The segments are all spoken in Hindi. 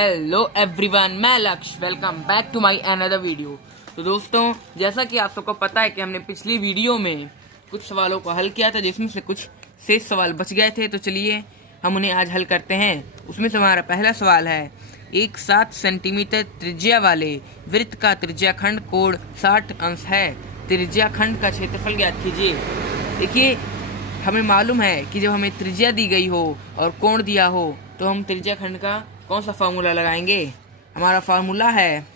हेलो एवरीवन, मैं Lakshya. Welcome back to my another video. तो दोस्तों, जैसा कि आप सबको पता है कि हमने पिछली वीडियो में कुछ सवालों को हल किया था, जिसमें से कुछ शेष सवाल बच गए थे। तो चलिए हम उन्हें आज हल करते हैं। उसमें से हमारा पहला सवाल है, एक 7 सेंटीमीटर त्रिज्या वाले वृत्त का त्रिज्याखंड कोण 60 अंश है। त्रिज्याखंड का क्षेत्रफल ज्ञात कीजिए। देखिए, हमें मालूम है कि जब हमें त्रिज्या दी गई हो और कोण दिया हो तो हम त्रिज्याखंड का कौन सा फार्मूला लगाएंगे। हमारा फार्मूला है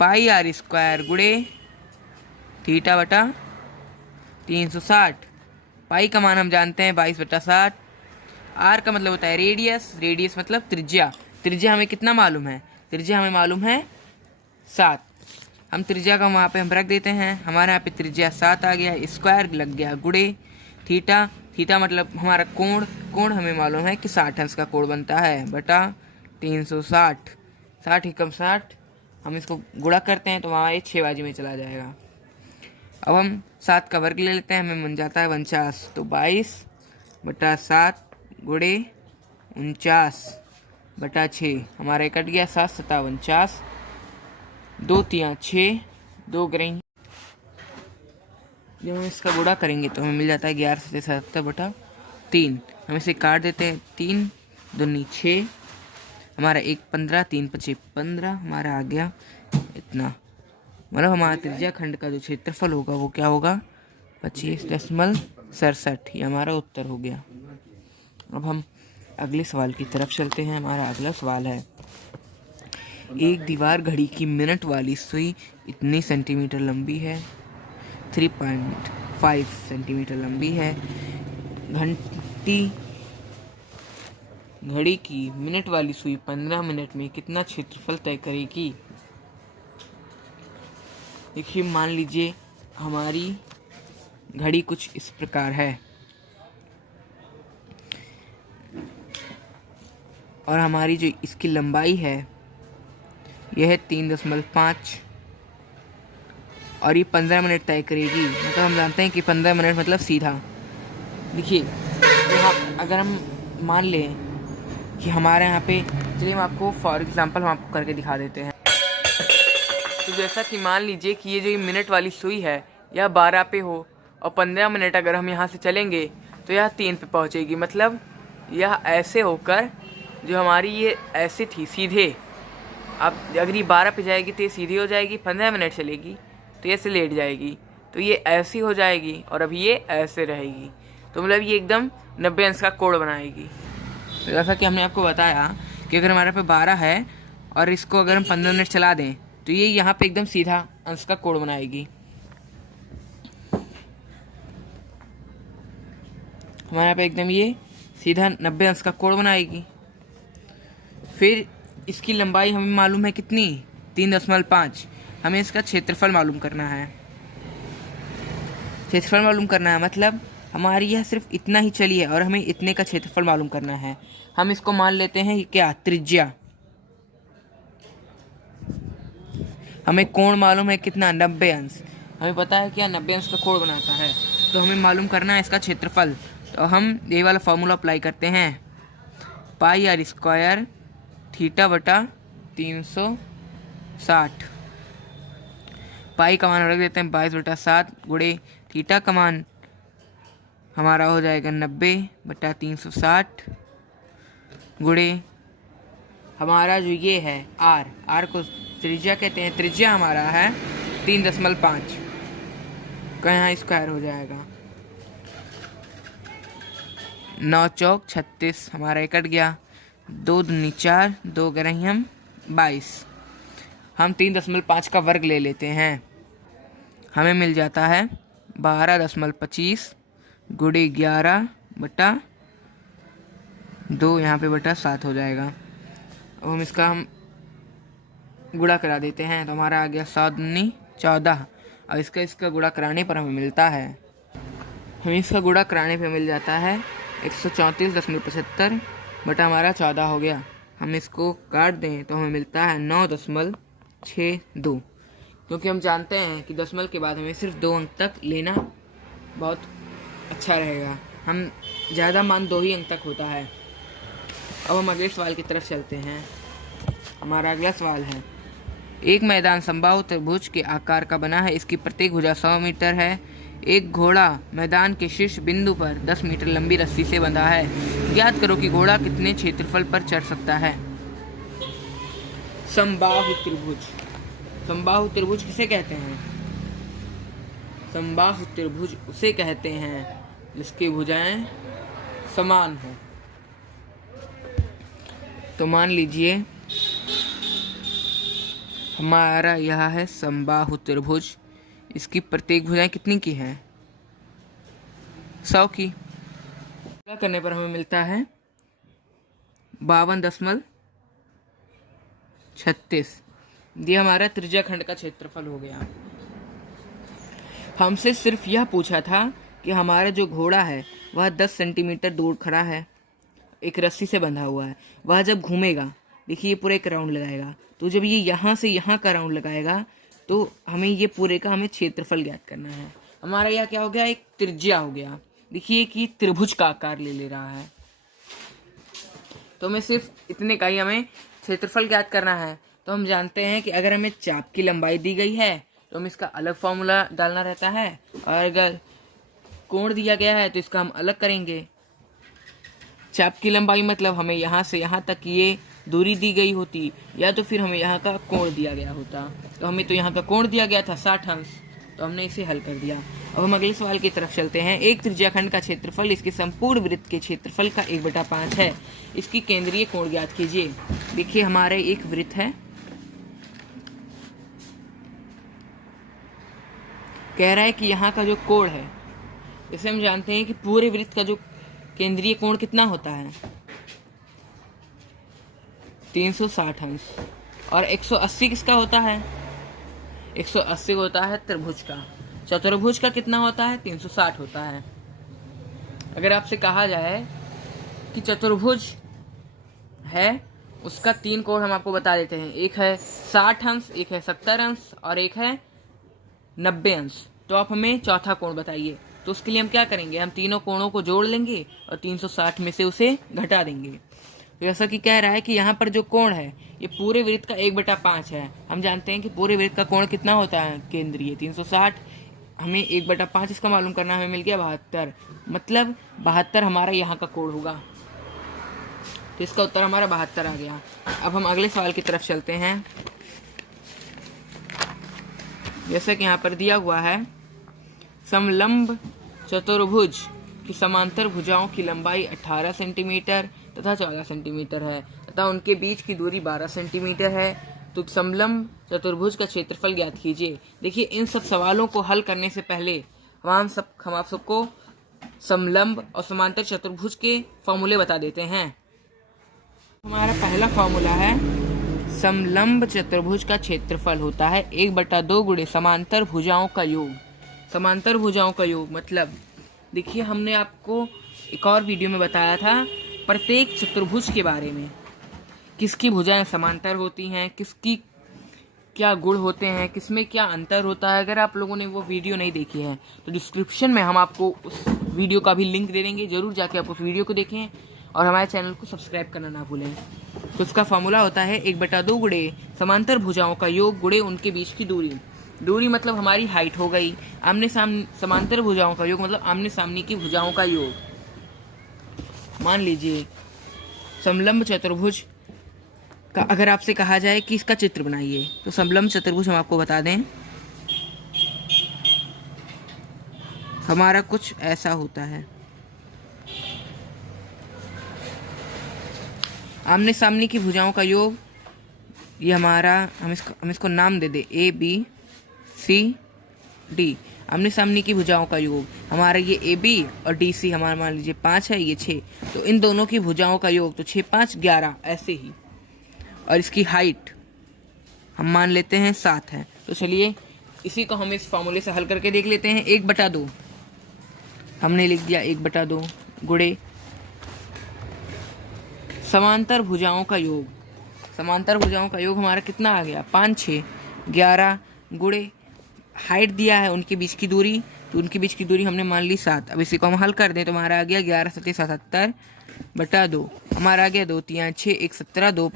पाई आर स्क्वायर गुणे थीटा बटा 360। पाई का मान हम जानते हैं 22/60। आर का मतलब होता है रेडियस, रेडियस मतलब त्रिज्या। त्रिज्या हमें कितना मालूम है? त्रिज्या हमें मालूम है 7। हम त्रिज्या का वहाँ पे हम रख देते हैं। हमारे यहाँ पे त्रिज्या 7 आ गया, स्क्वायर लग गया गुणे थीटा। थीटा मतलब हमारा कोण। कोण हमें मालूम है कि 60 अंश का कोण बनता है बटा 360। 60 एकम 60, हम इसको गुणा करते हैं तो हमारे 6 बाजी में चला जाएगा। अब हम 7 का वर्ग ले लेते हैं, हमें बन जाता है 49। तो 22/7 गुणे 49/6। हमारा कट गया 7 7 49, 2 3 6, 2 ग्रही। जब हम इसका गुणा करेंगे तो हमें मिल जाता है 11/77/3। हम इसे काट देते हैं, 3 दूनी 6, हमारा 1 15, 3 5 15, हमारा आ गया इतना। मतलब हमारा त्रिज्याखंड का जो क्षेत्रफल होगा वो क्या होगा? 25.67। ये हमारा उत्तर हो गया। अब हम अगले सवाल की तरफ चलते हैं। हमारा अगला सवाल है, एक दीवार घड़ी की मिनट वाली सुई इतनी सेंटीमीटर लंबी है, 3.5 सेंटीमीटर लंबी है। घंटी घड़ी की मिनट वाली सुई 15 मिनट में कितना क्षेत्रफल तय करेगी? देखिए, मान लीजिए हमारी घड़ी कुछ इस प्रकार है और हमारी जो इसकी लंबाई है यह है 3.5 और ये 15 मिनट तय करेगी। मतलब हम जानते हैं कि 15 मिनट मतलब सीधा। देखिए, यहाँ अगर हम मान लें कि हमारे यहाँ पे, चलिए हम आपको फॉर एग्जांपल हम आपको करके दिखा देते हैं। तो जैसा कि मान लीजिए कि ये जो मिनट वाली सुई है यह 12 पे हो और 15 मिनट अगर हम यहाँ से चलेंगे तो यह 3 पे पहुँचेगी। मतलब यह ऐसे होकर, जो हमारी ये ऐसे थी सीधे, अब अगर ये 12 पे जाएगी तो ये सीधी हो जाएगी, 15 मिनट चलेगी तो ये ऐसे लेट जाएगी, तो ये ऐसी हो जाएगी और अभी ये ऐसे रहेगी। तो मतलब ये एकदम 90 अंश का कोण बनाएगी। तो जैसा कि हमने आपको बताया कि अगर हमारे पे 12 है और इसको अगर हम 15 मिनट चला दें तो ये यहाँ पे एकदम सीधा अंश का कोण बनाएगी। हमारे यहाँ पे एकदम ये सीधा 90 अंश का कोण बनाएगी। फिर इसकी लंबाई हमें मालूम है कितनी? 3.5। हमें इसका क्षेत्रफल मालूम करना है। क्षेत्रफल मालूम करना है मतलब हमारी यह सिर्फ इतना ही चली है और हमें इतने का क्षेत्रफल मालूम करना है। हम इसको मान लेते हैं क्या? त्रिज्या। हमें कोण मालूम है कितना? 90 अंश। हमें पता है क्या 90 अंश का कोण बनाता है, तो हमें मालूम करना है इसका क्षेत्रफल। तो हम ये वाला फॉर्मूला अप्लाई करते हैं, पाई आर स्क्वायर थीटा बटा 360। पाई का मान रख देते हैं 22/7 गुणे थीटा का मान हमारा हो जाएगा 90/360 गुणे हमारा जो ये है आर। आर को त्रिज्या कहते हैं। त्रिज्या हमारा है 3.5 का, यहाँ स्क्वायर हो जाएगा। 9 चौक 36, हमारा कट गया। 2 दूनी 4, 2 ग्रही हम 22। हम 3.5 का वर्ग ले लेते हैं, हमें मिल जाता है 12.25 गुणे 11/2, यहाँ पे बटा 7 हो जाएगा। अब हम इसका गुणा करा देते हैं तो हमारा आ गया 7 दूनी 14। अब इसका गुणा कराने पर हमें मिलता है, हमें इसका गुणा कराने पर मिल जाता है 134.75 बटा हमारा 14 हो गया। हम इसको काट दें तो हमें मिलता है 9.62, क्योंकि हम जानते हैं कि दशमलव के बाद हमें सिर्फ 2 अंक तक लेना बहुत अच्छा रहेगा। हम ज़्यादा मान 2 ही अंक तक होता है। अब हम अगले सवाल की तरफ चलते हैं। हमारा अगला सवाल है, एक मैदान समबाहु त्रिभुज के आकार का बना है, इसकी प्रत्येक भुजा 100 मीटर है। एक घोड़ा मैदान के शीर्ष बिंदु पर 10 मीटर लंबी रस्सी से बंधा है। ज्ञात करो कि घोड़ा कितने क्षेत्रफल पर चढ़ सकता है। समबाहु त्रिभुज। समबाहु त्रिभुज किसे कहते हैं? समबाहु त्रिभुज उसे कहते हैं जिसकी भुजाएं समान हो। तो मान लीजिए हमारा यह है समबाहु त्रिभुज। इसकी प्रत्येक भुजाएं कितनी की हैं? 100 की। पूरा करने पर हमें मिलता है 52.36। ये हमारा त्रिज्या खंड का क्षेत्रफल हो गया। हमसे सिर्फ यह पूछा था कि हमारा जो घोड़ा है वह 10 सेंटीमीटर दूर खड़ा है, एक रस्सी से बंधा हुआ है। वह जब घूमेगा, देखिए ये पूरा एक राउंड लगाएगा, तो जब ये यहाँ से यहाँ का राउंड लगाएगा तो हमें ये पूरे का हमें क्षेत्रफल ज्ञात करना है। हमारा यह क्या हो गया? एक त्रिज्या हो गया। देखिए कि त्रिभुज का आकार ले रहा है, तो हमें सिर्फ इतने का ही हमें क्षेत्रफल ज्ञात करना है। तो हम जानते हैं कि अगर हमें चाप की लंबाई दी गई है तो हम इसका अलग फॉर्मूला डालना रहता है, और अगर कोण दिया गया है तो इसका हम अलग करेंगे। चाप की लंबाई मतलब हमें यहाँ से यहाँ तक ये दूरी दी गई होती, या तो फिर हमें यहाँ का कोण दिया गया होता। तो हमें तो यहाँ का कोण दिया गया था 60 अंश, तो हमने इसे हल कर दिया। अब हम अगले सवाल की तरफ चलते हैं। एक त्रिज्याखंड का क्षेत्रफल इसके संपूर्ण वृत्त के क्षेत्रफल का 1/5 है। इसकी केंद्रीय कोण ज्ञात कीजिए। देखिए हमारे एक वृत्त है, कह रहा है कि यहाँ का जो कोण है, इसे हम जानते हैं कि पूरे वृत्त का जो केंद्रीय कोण कितना होता है? 360 अंश। और 180 किसका होता है? 180 होता है त्रिभुज का। चतुर्भुज का कितना होता है? 360 होता है। अगर आपसे कहा जाए कि चतुर्भुज है, उसका 3 कोण हम आपको बता देते हैं। एक है 60 अंश, एक है 70 अंश और एक है 90 अंश। तो आप हमें चौथा कोण बताइए। तो उसके लिए हम क्या करेंगे? हम तीनों कोणों को जोड़ लेंगे और 360 में से उसे घटा देंगे। तो जैसा कि कह रहा है कि यहाँ पर जो कोण है ये पूरे वृत्त का 1/5 है। हम जानते हैं कि पूरे वृत्त का कोण कितना होता है केंद्रीय? 360। हमें 1/5 इसका मालूम करना, हमें मिल गया 72। मतलब 72 हमारा यहाँ का कोण होगा। तो इसका उत्तर हमारा 72 आ गया। अब हम अगले सवाल की तरफ चलते हैं। जैसा कि यहाँ पर दिया हुआ है, समलंब चतुर्भुज की समांतर भुजाओं की लंबाई 18 सेंटीमीटर तथा 14 सेंटीमीटर है तथा उनके बीच की दूरी 12 सेंटीमीटर है। तो समलंब चतुर्भुज का क्षेत्रफल ज्ञात कीजिए। देखिए इन सब सवालों को हल करने से पहले हम आप सबको समलंब और समांतर चतुर्भुज के फॉर्मूले बता देते हैं। हमारा पहला फॉर्मूला है, समलंब चतुर्भुज का क्षेत्रफल होता है 1/2 गुणे समांतर भुजाओं का योग। समांतर भुजाओं का योग मतलब, देखिए हमने आपको एक और वीडियो में बताया था प्रत्येक चतुर्भुज के बारे में, किसकी भुजाएं समांतर होती हैं, किसकी क्या गुण होते हैं, किसमें क्या अंतर होता है। अगर आप लोगों ने वो वीडियो नहीं देखी है तो डिस्क्रिप्शन में हम आपको उस वीडियो का भी लिंक दे देंगे, जरूर जाके आप उस वीडियो को देखें और हमारे चैनल को सब्सक्राइब करना ना भूलें। तो उसका फॉर्मूला होता है 1/2 गुणे समांतर भुजाओं का योग गुणे उनके बीच की दूरी। दूरी मतलब हमारी हाइट हो गई। आमने सामने समांतर भुजाओं का योग मतलब आमने सामने की भुजाओं का योग। मान लीजिए समलंब चतुर्भुज का अगर आपसे कहा जाए कि इसका चित्र बनाइए, तो समलंब चतुर्भुज हम आपको बता दें हमारा कुछ ऐसा होता है। आमने सामने की भुजाओं का योग, ये हमारा हम इसको नाम दे दे ABCD। आमने सामने की भुजाओं का योग हमारा ये AB और DC हमारा मान लीजिए 5 है, ये 6। तो इन दोनों की भुजाओं का योग तो 6 5 11 ऐसे ही। और इसकी हाइट हम मान लेते हैं 7 है। तो चलिए इसी को हम इस फॉर्मूले से हल करके देख लेते हैं। 1/2 हमने लिख दिया 1/2 गुणे समांतर भुजाओं का योग। समांतर भुजाओं का योग हमारा कितना आ गया? 5 6 11 गुणे हाइट दिया है उनके बीच की दूरी तो उनके बीच की दूरी हमने मान ली 7। अब इसी को हम हल कर दें तो हमारा आ गया 11 सत्ते 77 बटा 2। हमारा आ गया 2 3 6 1 17 2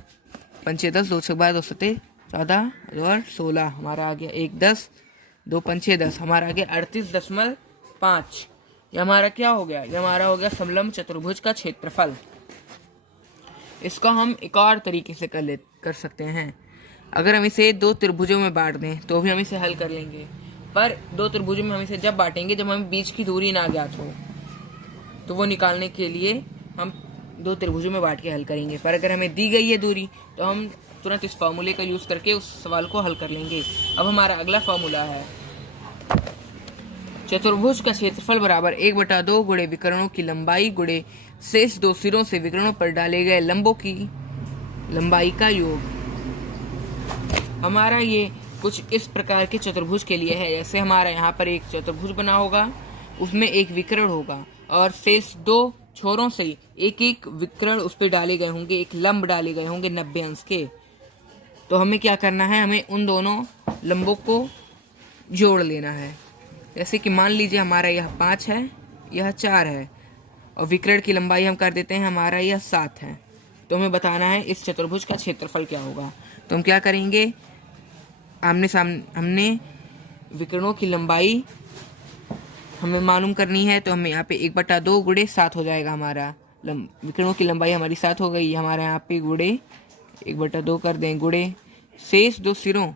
5 6 10 2 6 12 2 7 14 और 16। हमारा आ गया 1 10 2 5 6 10। हमारा आ गया 38.5। ये हमारा क्या हो गया? ये हमारा हो गया समलंब चतुर्भुज का क्षेत्रफल। इसको हम एक और तरीके से कर सकते हैं। अगर हम इसे 2 त्रिभुजों में बांट दें तो भी हम इसे हल कर लेंगे, पर 2 त्रिभुजों में हम इसे जब बांटेंगे जब हमें बीच की दूरी ना ज्ञात हो, तो वो निकालने के लिए हम 2 त्रिभुजों में बांट के हल करेंगे। पर अगर हमें दी गई है दूरी तो हम तुरंत इस फॉर्मूले का यूज़ करके उस सवाल को हल कर लेंगे। अब हमारा अगला फॉर्मूला है चतुर्भुज का क्षेत्रफल बराबर 1/2 गुणे विकर्णों की लंबाई गुणे शेष 2 सिरों से विकर्णों पर डाले गए लंबों की लंबाई का योग। हमारा ये कुछ इस प्रकार के चतुर्भुज के लिए है, जैसे हमारा यहाँ पर एक चतुर्भुज बना होगा, उसमें एक विकर्ण होगा और शेष 2 छोरों से एक एक विकर्ण उस पर डाले गए होंगे, एक लंब डाले गए होंगे 90 अंश के। तो हमें क्या करना है? हमें उन दोनों लंबों को जोड़ लेना है। जैसे कि मान लीजिए हमारा यह 5 है, यह 4 है और विकर्ण की लंबाई हम कर देते हैं हमारा यह 7 है। तो हमें बताना है इस चतुर्भुज का क्षेत्रफल क्या होगा। तो हम क्या करेंगे? हमने विकर्णों की लंबाई हमें मालूम करनी है, तो हमें यहाँ पे 1/2 गुणे 7 हो जाएगा। हमारा विकर्णों की लंबाई हमारी 7 हो गई। हमारे यहाँ पे गुणे 1/2 कर दें गुणे शेष 2 सिरों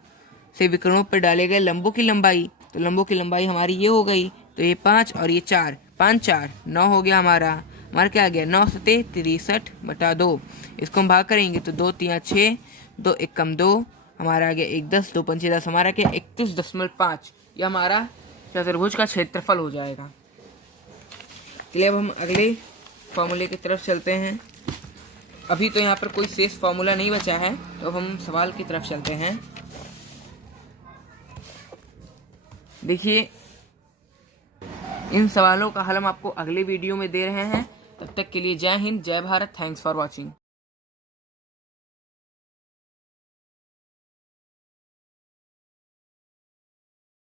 से विकर्णों पर डाले गए लंबों की लंबाई। तो लंबों की लंबाई हमारी ये हो गई, तो ये 5 और ये 4, 5 4 9 हो गया। हमारा क्या आ गया? 9 सत्ते 63 बटा 2। इसको हम भाग करेंगे तो 2 3 6 2 1 कम 2। हमारा आ गया 1 10 2 5 10। हमारा क्या? 31.5। यह हमारा चतुर्भुज का क्षेत्रफल हो जाएगा। चलिए अब हम अगले फॉर्मूले की तरफ चलते हैं। अभी तो यहाँ पर कोई शेष फॉर्मूला नहीं बचा है, तो अब हम सवाल की तरफ चलते हैं। देखिए, इन सवालों का हल हम आपको अगले वीडियो में दे रहे हैं। तब तक के लिए जय हिंद, जय भारत। Thanks for watching.